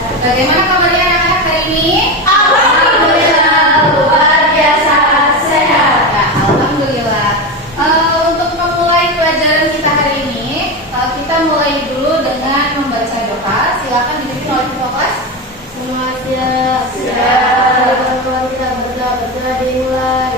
Bagaimana kabarnya anak-anak hari ini? Alhamdulillah, luar biasa sehat. Ya, alhamdulillah. Untuk memulai pelajaran kita hari ini, kita mulai dulu dengan membaca doa. Silakan dipimpin oleh ketua kelas. Semua siap. Teman-teman kita berdoa dimulai.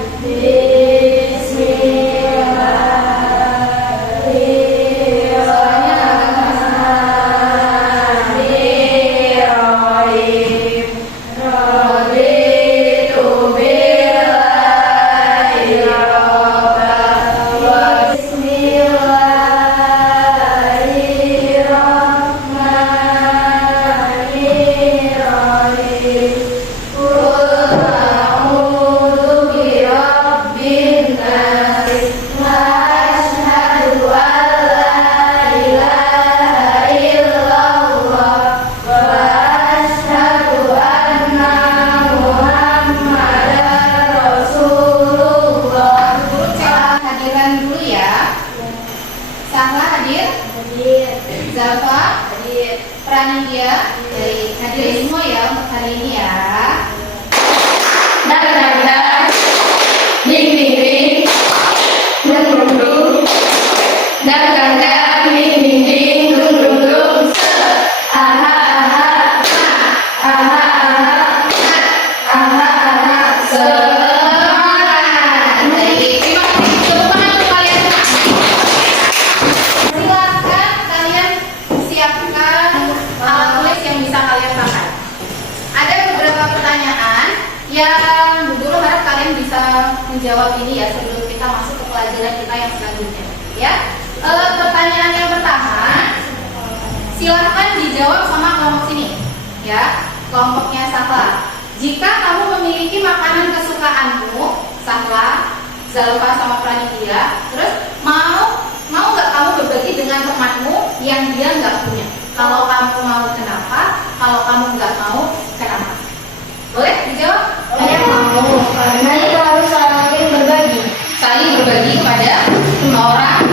Zalfa, Pranidya, hadir semua ya untuk hari ini ya. Ding ding ding, dung dung dung, dang ding ding ding, dung dung dung. Aha aha, aha aha, aha aha. Semangat. Baik, terima kasih. Tepuk tangan untuk kalian. Silakan kalian siapkan alat tulis yang bisa kalian pakai. Ada beberapa pertanyaan yang Bu Guru harap kalian bisa menjawab ini ya sebelum kita masuk ke pelajaran kita yang selanjutnya. Ya, pertanyaan yang pertama, silahkan dijawab sama kelompok sini. Ya, kelompoknya Sahla. Jika kamu memiliki makanan kesukaanmu, Sahla, Zalfa sama Pranidya, terus mau nggak kamu berbagi dengan temanmu yang dia nggak punya? Kalau kamu mau, kenapa? Kalau kamu nggak mau, kenapa? Boleh dijawab? Saya mau, karena itu harus saling berbagi. Saling berbagi kepada orang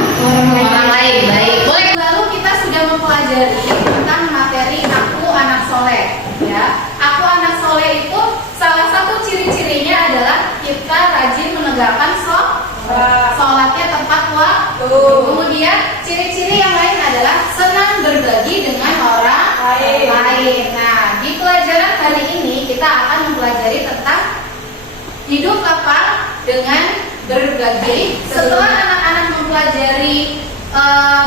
lain. Baik. Boleh. Lalu kita sudah mempelajari tentang materi aku anak soleh. Ya, aku anak soleh itu salah satu ciri-cirinya adalah kita rajin menegakkan sholatnya tepat waktu. Kemudian ciri-ciri yang lain adalah senang berbagi dengan orang lain. Nah, di pelajaran hari ini kita akan mempelajari tentang hidup lapang dengan berbagi. Setelah anak-anak mempelajari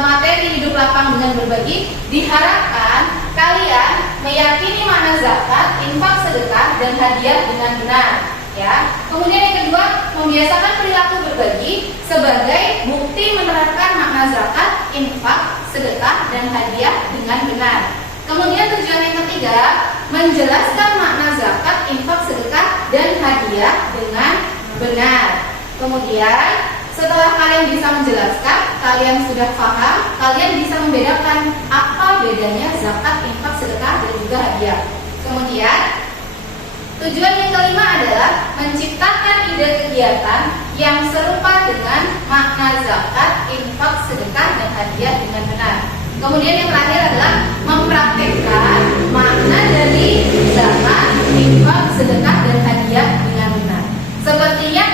materi hidup lapang dengan berbagi, diharapkan kalian meyakini makna zakat, infak, sedekah, dan hadiah dengan benar. Ya. Kemudian yang kedua, membiasakan perilaku berbagi sebagai bukti menerapkan makna zakat, infak, sedekah, dan hadiah dengan benar. Kemudian tujuan yang ketiga, menjelaskan makna zakat, infak, sedekah, dan hadiah dengan benar. Kemudian setelah kalian bisa menjelaskan, kalian sudah paham, kalian bisa membedakan apa bedanya zakat, infak, sedekah, dan juga hadiah. Kemudian tujuan yang kelima adalah menciptakan ide kegiatan yang serupa dengan makna zakat, infak, sedekah, dan hadiah dengan benar. Kemudian yang terakhir adalah mempraktekkan makna dari zakat, infak, sedekah, dan hadiah dengan benar. Sepertinya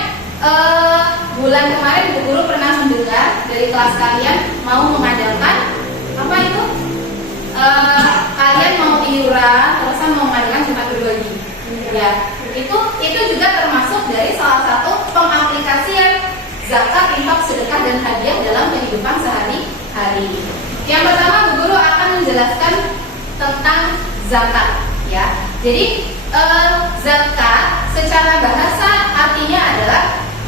bulan kemarin Bu Guru pernah mendengar dari kelas kalian mau mengadakan apa itu? Kalian mau iuran, terusan mau mengadakan zakat berbagi. Ya, itu juga termasuk dari salah satu pengaplikasian zakat, infak, sedekah, dan hadiah dalam kehidupan sehari-hari. Yang pertama, Bu Guru akan menjelaskan tentang zakat. Ya, jadi zakat secara bahasa artinya adalah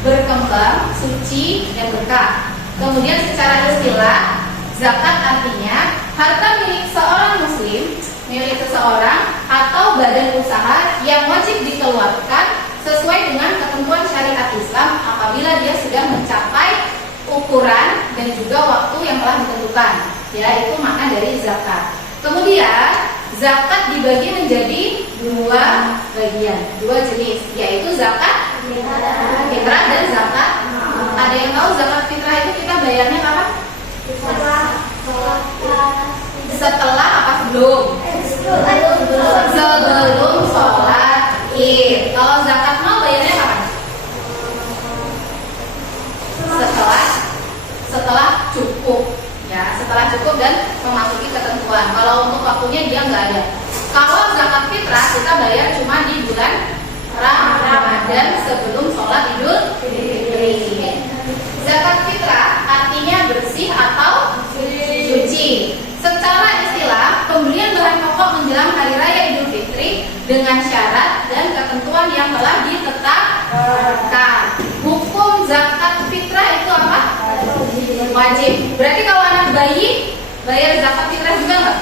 berkembang, suci, dan berkah. Kemudian secara istilah, zakat artinya harta milik seorang muslim, milik seseorang atau badan usaha yang wajib dikeluarkan sesuai dengan ketentuan syariat Islam apabila dia sudah mencapai ukuran dan juga waktu yang telah ditentukan. Ya, itu makna dari zakat. Kemudian zakat dibagi menjadi dua bagian, dua jenis, yaitu zakat fitrah dan zakat. Ada yang tahu zakat fitrah itu kita bayarnya kapan? Setelah apa sebelum? cukup dan memasuki ketentuan. Kalau untuk waktunya dia nggak ada. Kalau zakat fitrah kita bayar cuma di bulan Ramadan sebelum sholat Idul Fitri. Zakat fitrah artinya bersih atau suci. Secara istilah, pembelian bahan pokok menjelang hari raya Idul Fitri dengan syarat dan ketentuan yang telah ditetapkan. Hukum zakat fitrah itu apa? Wajib. Berarti kalau anak bayi bayar zakat fitrah juga nggak?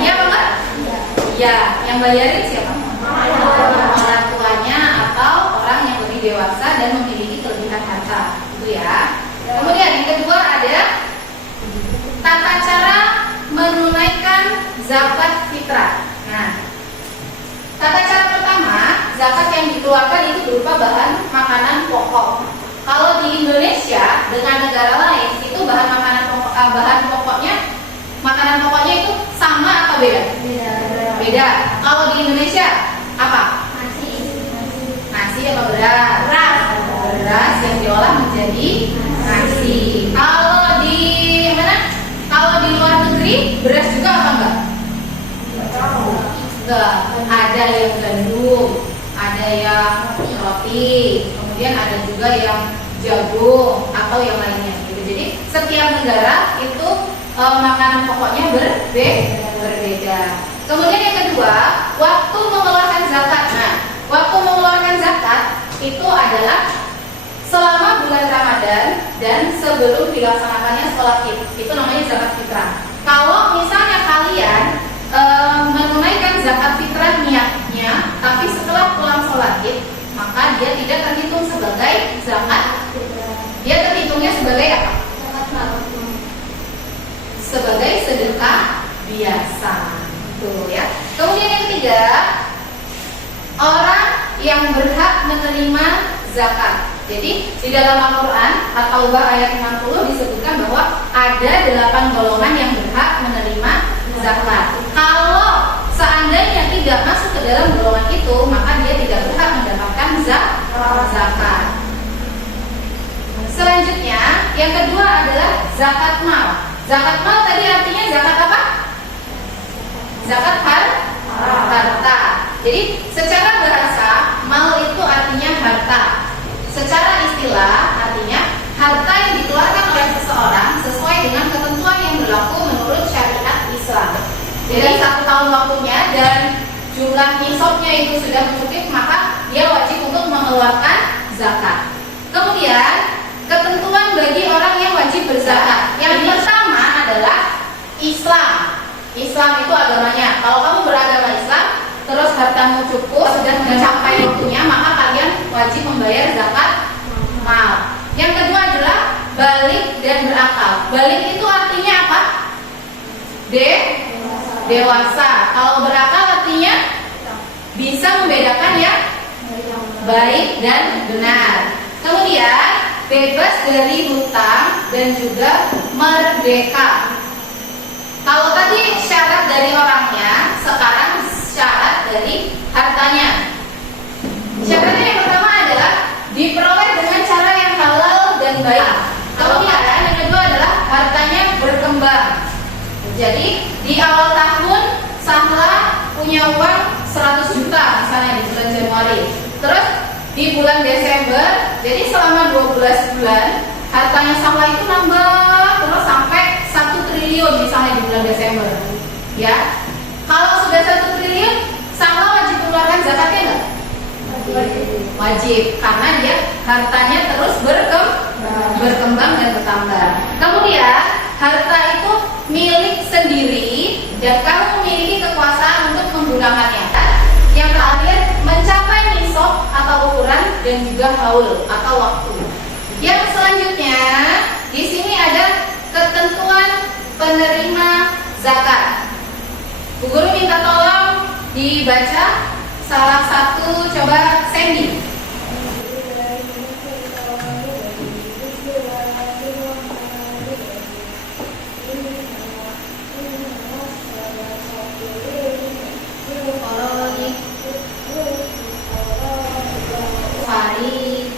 Iya apa enggak? Ya, yang bayarin siapa? Orang tuanya atau orang yang lebih dewasa dan memiliki kelebihan harta, itu ya. Kemudian yang kedua ada tata cara menunaikan zakat fitrah. Nah, tata cara pertama, zakat yang dikeluarkan itu berupa bahan makanan pokok. Kalau di Indonesia dengan negara lain itu bahan pokoknya itu sama atau beda? Beda. Kalau di Indonesia apa? Nasi apa beras? Beras yang diolah menjadi nasi. Kalau di mana? Kalau di luar negeri beras juga apa enggak? Enggak. Ada yang gandum, ada yang roti, kemudian ada juga yang jagung atau yang lainnya. Gitu. Jadi setiap negara itu makanan pokoknya berbeda. Kemudian yang kedua, waktu mengeluarkan zakat. Nah, waktu mengeluarkan zakat itu adalah selama bulan Ramadan dan sebelum dilaksanakannya sholat Id. Itu namanya zakat fitrah. Kalau misalnya kalian menunaikan zakat fitrah niatnya, tapi setelah pulang sholat Id, maka dia tidak terhitung sebagai zakat. Dia terhitungnya sebagai apa? Sebagai sedekah biasa. Tuh ya. Kemudian yang ketiga, orang yang berhak menerima zakat. Jadi di dalam Al-Quran At-Taubah ayat 60 disebutkan bahwa ada 8 golongan yang berhak menerima zakat. Kalau seandainya tidak masuk ke dalam golongan itu, maka dia tidak berhak mendapatkan zakat. Selanjutnya, yang kedua adalah zakat mal. Zakat mal tadi artinya zakat apa? Zakat harta. Jadi secara bahasa mal itu artinya harta. Secara istilah artinya harta yang dikeluarkan oleh seseorang sesuai dengan ketentuan yang berlaku menurut syariat Islam. Jadi 1 tahun waktunya dan jumlah nisabnya itu sudah cukup, maka dia wajib untuk mengeluarkan zakat. Kemudian ketentuan bagi orang yang wajib berzakat. Yang pertama adalah Islam. Islam itu agamanya. Kalau kamu beragama Islam, terus hartamu cukup, sudah mencapai waktunya, maka kalian wajib membayar zakat mal. Yang kedua adalah balik dan berakal. Balik itu artinya apa? Dewasa. Kalau berakal artinya bisa membedakan yang baik dan benar. Kemudian bebas dari hutang dan juga merdeka. Kalau tadi syarat dari orangnya, sekarang syarat dari hartanya. Syaratnya yang pertama adalah diperoleh dengan cara yang halal dan baik. Kemudian yang kedua adalah hartanya berkembang. Jadi di awal tahun Sahla punya uang 100 juta misalnya di bulan Januari. Terus di bulan Desember, jadi selama 12 bulan hartanya Sahla itu nambah terus sampai 1 triliun misalnya di bulan Desember. Ya. Kalau sudah 1 triliun, Sahla wajib mengeluarkan zakatnya enggak? Wajib, karena dia hartanya terus berkembang dan bertambah. Kemudian harta itu milik sendiri dan kamu memiliki kekuasaan untuk menggunakannya. Yang terakhir, mencapai nisab atau ukuran dan juga haul atau waktu. Yang selanjutnya, di sini ada ketentuan penerima zakat. Bu Guru minta tolong dibaca salah satu, coba Sandy. Fari,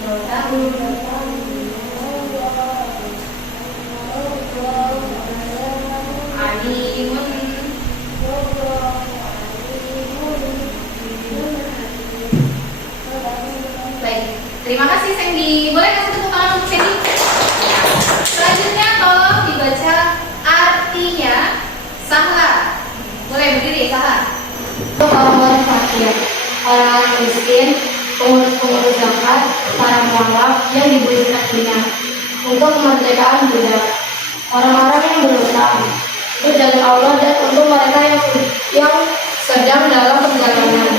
untuk orang-orang fakir, orang miskin, pengurus zakat, para mualaf yang diberi takdirnya, untuk kemerdekaan budak, orang-orang yang berhutang, untuk jalan Allah dan untuk mereka yang sedang dalam perjalanan,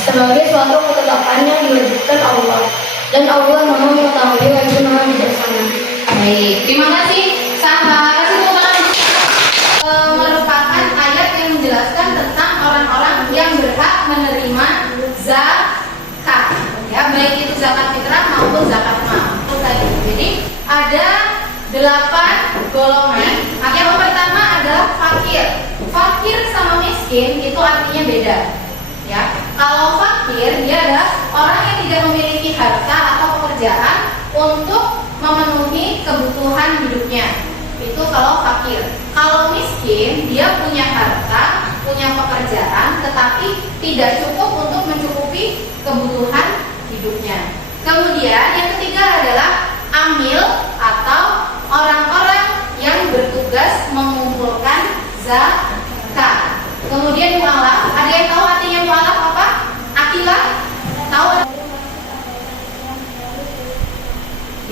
sebagai suatu ketetapan yang diwajibkan Allah, dan Allah Maha mengetahui lagi Maha bijaksana. Baik, terima kasih. Sahabat, kasih tepuk tangan. Merupakan ayat yang menjelaskan tentang orang-orang yang berhak menerima zakat, ya, baik itu zakat fitrah maupun zakat mal. Jadi ada 8 golongan. Yang pertama adalah fakir. Fakir sama miskin itu artinya beda. Ya, kalau fakir dia adalah orang yang tidak memiliki harta atau pekerjaan untuk memenuhi kebutuhan hidupnya. Itu kalau fakir. Kalau miskin dia punya harta, punya pekerjaan, tetapi tidak cukup untuk mencukupi kebutuhan hidupnya. Kemudian yang ketiga adalah amil atau orang-orang yang bertugas mengumpulkan zakat. Kemudian mualaf, ada yang tahu artinya mualaf apa? Akilah? Tahu?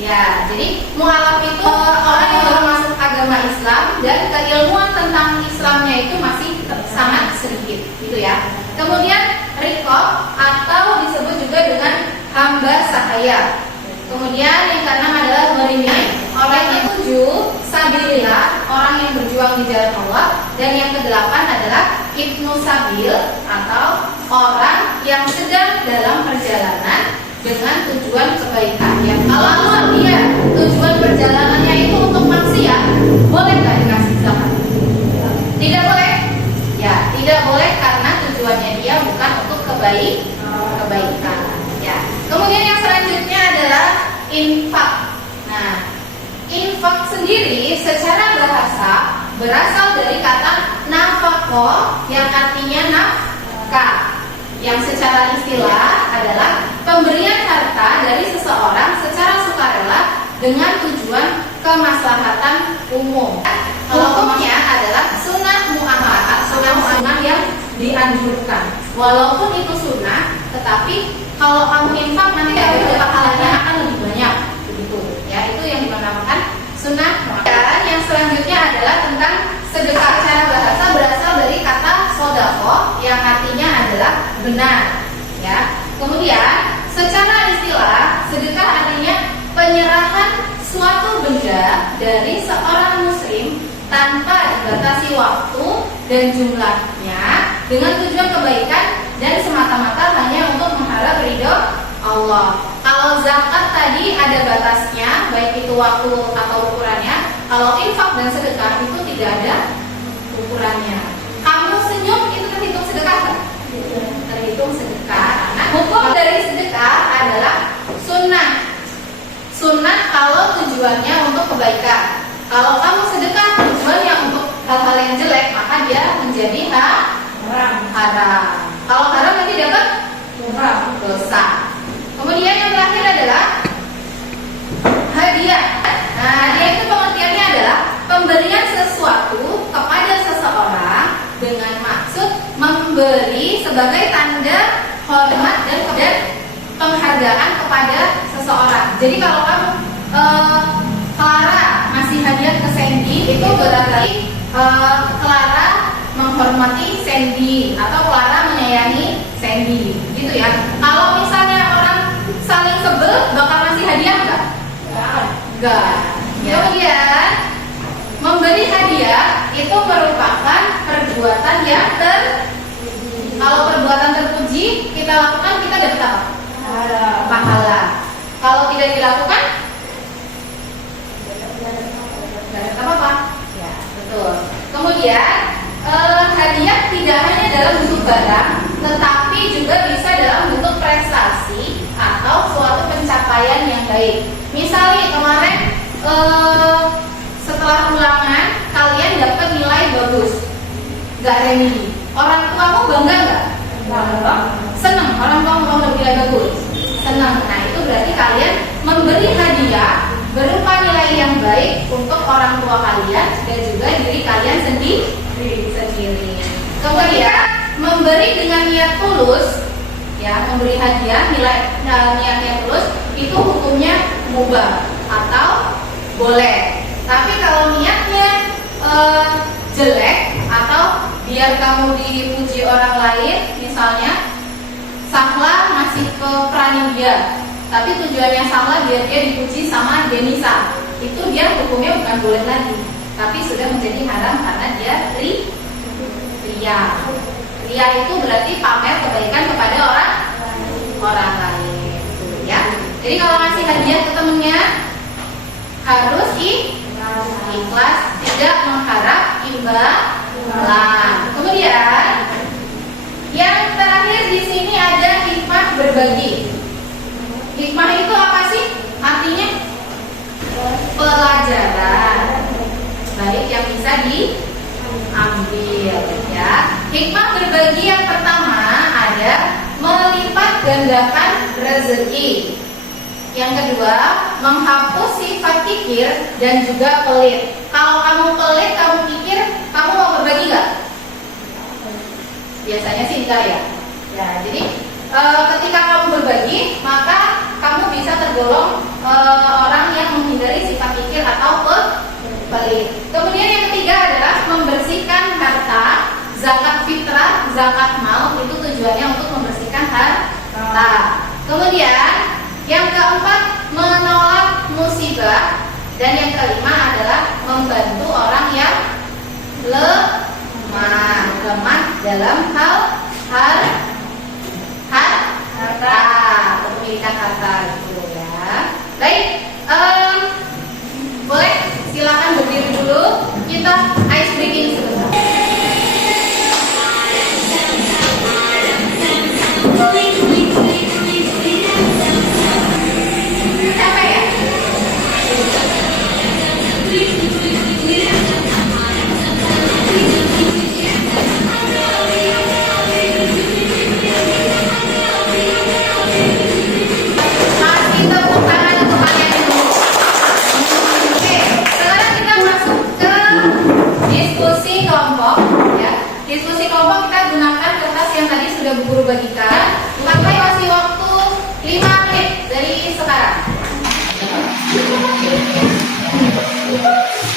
Ya, jadi mualaf itu orang yang baru masuk agama Islam dan keilmuan tentang Islamnya itu masih sangat sedikit, gitu ya. Kemudian riqab atau disebut juga dengan hamba sahaya. Kemudian yang keenam adalah ghanimah. Orang yang ketujuh sabilillah, orang yang berjuang di jalan Allah. Dan yang kedelapan adalah ibnu sabil atau orang yang sedang dalam perjalanan dengan tujuan kebaikan. Ya, kalau dia tujuan perjalanannya itu untuk maksiat, boleh nggak dikasih zakat? Tidak boleh. Ya, tidak boleh karena tujuannya dia bukan untuk kebaikan. Ya. Kemudian yang selanjutnya adalah infak. Nah, infak sendiri secara bahasa berasal dari kata nafaqah yang artinya nafkah, yang secara istilah adalah pemberian harta dari seseorang secara sukarela dengan tujuan kemaslahatan umum. Hukumnya adalah sunnah mu'akkadah, sunnah yang dianjurkan. Walaupun itu sunnah, tetapi kalau kamu infak nanti pahalanya akan lebih banyak, begitu. Ya, itu yang dinamakan sunnah mu'akkadah. Yang selanjutnya adalah tentang sedekah. Secara bahasa berasal dari kata sodaqah yang artinya adalah benar. Ya. Kemudian secara istilah sedekah artinya penyerahan suatu benda dari seorang muslim tanpa dibatasi waktu dan jumlahnya dengan tujuan kebaikan dan semata-mata hanya untuk mengharap ridho Allah. Kalau zakat tadi ada batasnya, baik itu waktu atau ukurannya. Kalau infak dan sedekah itu tidak ada ukurannya. Kamu senyum itu terhitung sedekah kan? Terhitung sedekah. Nah, hukum dari sedekah adalah sunnah. Sunnah kalau tujuannya untuk kebaikan. Kalau kamu sedekah tujuannya untuk hal-hal yang jelek, maka dia menjadi haram. Kalau haram nanti dapat dosa. Kemudian yang terakhir adalah hadiah. Nah, hadiah itu pengertiannya adalah pemberian sesuatu kepada seseorang dengan maksud memberi sebagai tanda hormat dan penghargaan kepada seseorang. Jadi kalau kamu Clara ngasih hadiah ke Sandy, itu berarti Clara menghormati Sandy atau Clara menyayangi Sandy, gitu ya. Kalau misalnya orang saling sebel, bakal ngasih hadiah nggak? Enggak. Kemudian memberi hadiah itu merupakan perbuatan yang kalau perbuatan terpuji kita lakukan, kita dapat apa? Pahala. Kalau tidak dilakukan, nggak dapat apa-apa. Ya, betul. Kemudian hadiah tidak hanya dalam bentuk barang, tetapi juga bisa dalam bentuk prestasi atau suatu pencapaian yang baik. Misalnya kemarin setelah ulangan kalian dapat nilai bagus, nggak remedi. Orang tuamu bangga nggak? Senang. Orang tuamu dapat nilai bagus, senang. Nah, itu berarti kalian memberi hadiah berupa nilai yang baik untuk orang tua kalian dan juga diri kalian sendiri. Kemudian memberi dengan niat tulus, ya, memberi hadiah niatnya tulus, itu hukumnya mubah atau boleh. Tapi kalau niatnya jelek atau biar kamu dipuji orang lain, misalnya Sahla masih ke Pranindya, tapi tujuannya Sahla biar dia dipuji sama Denisa, itu dia hukumnya bukan boleh lagi, tapi sudah menjadi haram karena dia ria. Ria itu berarti pamer kebaikan kepada orang lain, ya. Jadi kalau ngasih hadiah ke temennya harus ikhlas, tidak mengharap imbalan. Kemudian yang terakhir di sini ada hikmah berbagi. Hikmah itu apa sih? Artinya pelajaran baik yang bisa diambil, ya. Hikmah berbagi yang pertama ada melipat gandakan rezeki. Yang kedua, menghapus sifat kikir dan juga pelit. Kalau kamu pelit, kamu kikir, kamu mau berbagi nggak? Biasanya sih enggak, ya. Ya, jadi ketika kamu berbagi, maka kamu bisa tergolong orang yang menghindari sifat kikir atau pelit. Kemudian yang ketiga adalah membersihkan harta, zakat fitrah, zakat mal, itu tujuannya untuk membersihkan harta. Kemudian yang keempat, menolak musibah. Dan yang kelima adalah membantu orang yang lemah dalam hal harta, kepemilikan harta, gitu ya. Baik, boleh silakan berdiri dulu. Kita ice breaking sebentar. Capek ya? Masih tepuk tangan untuk kalian dulu. Oke, sekarang kita masuk ke diskusi kelompok, ya. Diskusi kelompok kita gunakan kertas yang tadi sudah Bu Guru bagikan. Pakai masih waktu 5 menit dari sekarang.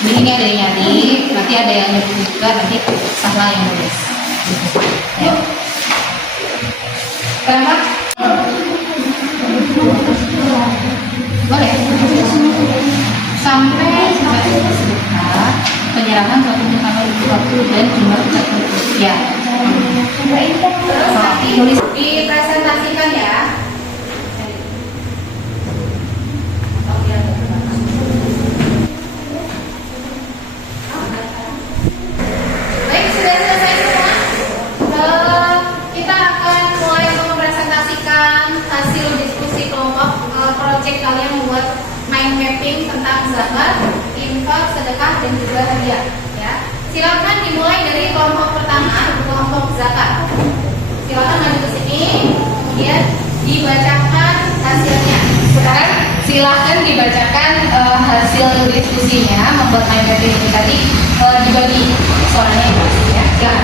Ini ada yang nyari, nanti ada yang nyebut juga, nanti Sahla yang nulis. Ya. Kenapa? Boleh. Sampai penyerahan suatu tanggal 20 dan jumlah satu. Ya. Terus nanti dipresentasikan ya. Baik, sudah selesai semua. Kita akan mulai untuk mempresentasikan hasil diskusi kelompok project kalian membuat mind mapping tentang zakat, infak, sedekah dan juga hadiah. Ya, silakan dimulai dari kelompok pertama, kelompok zakat. Silakan maju ke sini, kemudian dibacakan hasilnya. Sekarang silakan dibacakan hasil diskusinya, membuat mind mapping ini tadi dibagi suaranya ya. Silakan.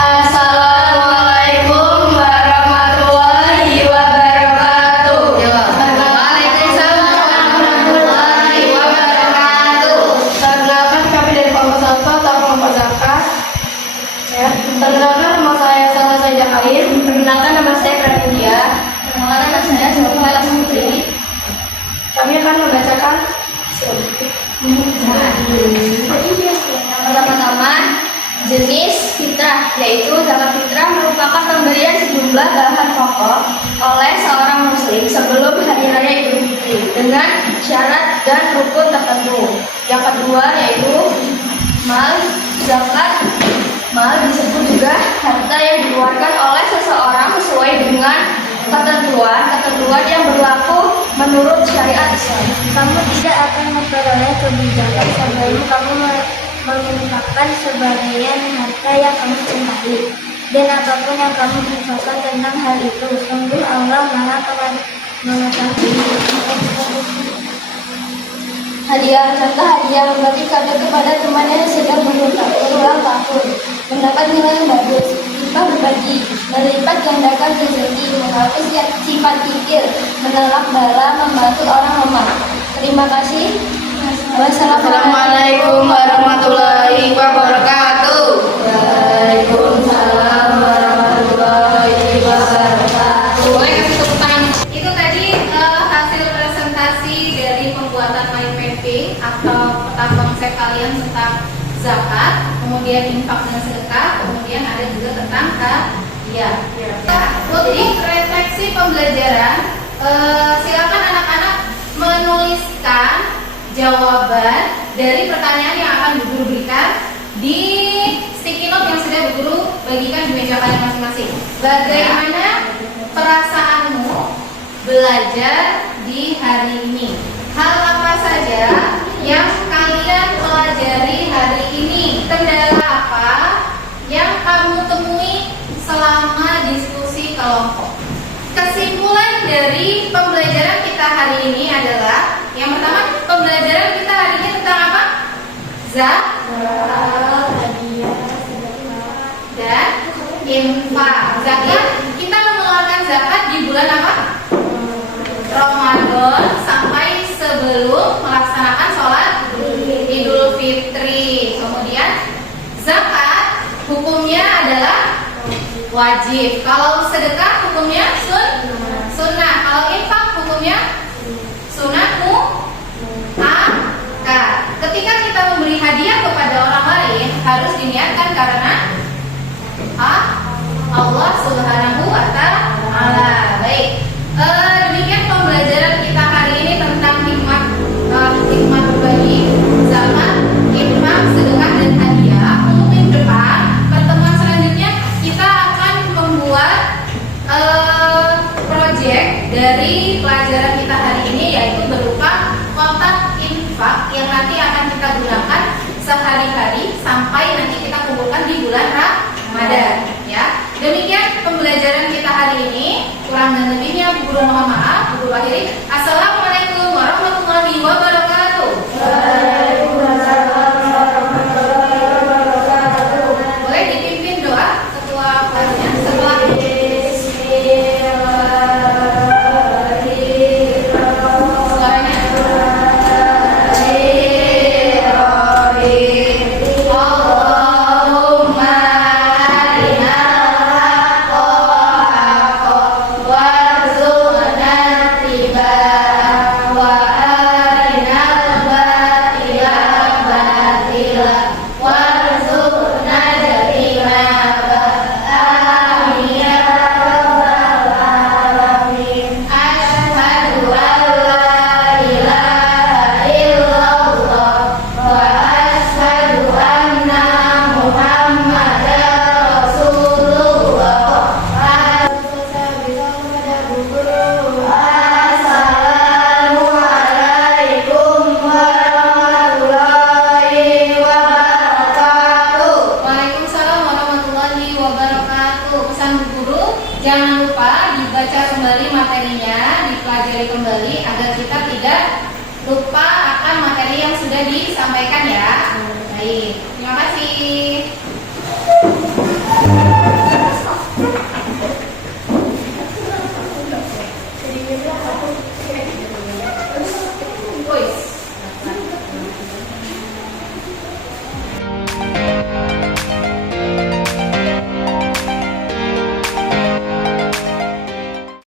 Assalamualaikum warahmatullahi wabarakatuh. Waalaikumsalam warahmatullahi wabarakatuh. Perkenalkan kami dari kelompok zakat atau kelompok zakat. Ya, perkenalkan nama saya Sahla Saidah Air. Perkenalkan nama saya Pranindya. Perkenalkan nama saya Sofia Putri. Kami akan membacakan pertama-tama jenis fitrah, yaitu zakat fitrah merupakan pemberian sejumlah bahan pokok oleh seorang muslim sebelum hari raya Idul Fitri dengan syarat dan rukun tertentu. Yang kedua yaitu mal. Zakat mal disebut juga harta yang dikeluarkan oleh seseorang sesuai dengan ketentuan yang berlaku menurut syariat Islam. Kamu tidak akan memperoleh kebijakan sebelum kamu menginfakkan sebagian harta yang kamu cintai, dan apapun yang kamu infakkan tentang hal itu. Sungguh Allah Maha mengetahui. Hadiah, contoh hadiah membagi kado kepada teman yang sedang berulang tahun, mendapat nilai yang bagus. lupa berbagi, melipat gandakan rezeki, menghapus sifat kikir, menolak bala, membantu orang lemah. Terima kasih. Assalamualaikum warahmatullahi wabarakatuh. Waalaikumsalam warahmatullahi wabarakatuh. Boleh kasih tepuk tangan. Itu tadi hasil presentasi dari pembuatan mind mapping atau peta konsep kalian tentang zakat, kemudian infak dan sedekah, kemudian ada juga tentang hadiah. Untuk refleksi pembelajaran, silakan anak-anak menuliskan jawaban dari pertanyaan yang akan guru berikan di sticky note yang sudah guru bagikan di meja kalian masing-masing. Bagaimana perasaanmu belajar di hari ini? Hal apa saja yang kalian pelajari hari ini? Kendala apa yang kamu temui selama diskusi kelompok? Kesimpulan dari pembelajaran kita hari ini adalah yang pertama, pembelajaran kita hari ini tentang apa? Zakat dan infak. Zakat, kita mengeluarkan zakat di bulan apa? Ramadan sampai sebelum melaksanakan sholat Idul Fitri. Kemudian zakat hukumnya adalah wajib. Kalau sedekah hukumnya sunnah. Kalau infak hukumnya sunnah muakkad. Ketika kita memberi hadiah kepada orang lain harus diniatkan karena Allah Subhanahu wa taala. Baik. Demikian pembelajaran kita hari ini tentang hikmah berbagi, zakat, infak, sedekah dan hadiah. Untuk minggu depan, pertemuan selanjutnya kita akan membuat project dari pelajaran kita hari ini, yaitu berupa kotak infak yang nanti akan kita gunakan sehari-hari sampai nanti kita kumpulkan di bulan Ramadan. Ya, demikian pembelajaran kita hari ini. Kurang dan lebihnya Bu Guru mohon maaf. Bu Guru akhiri. Assalamualaikum warahmatullahi wabarakatuh. Waalaikumsalam warahmatullahi wabarakatuh. Boleh dipimpin doa ketua kelasnya setelah jangan lupa dibaca kembali materinya, dipelajari kembali agar kita tidak lupa akan materi yang sudah disampaikan ya. Baik, terima kasih.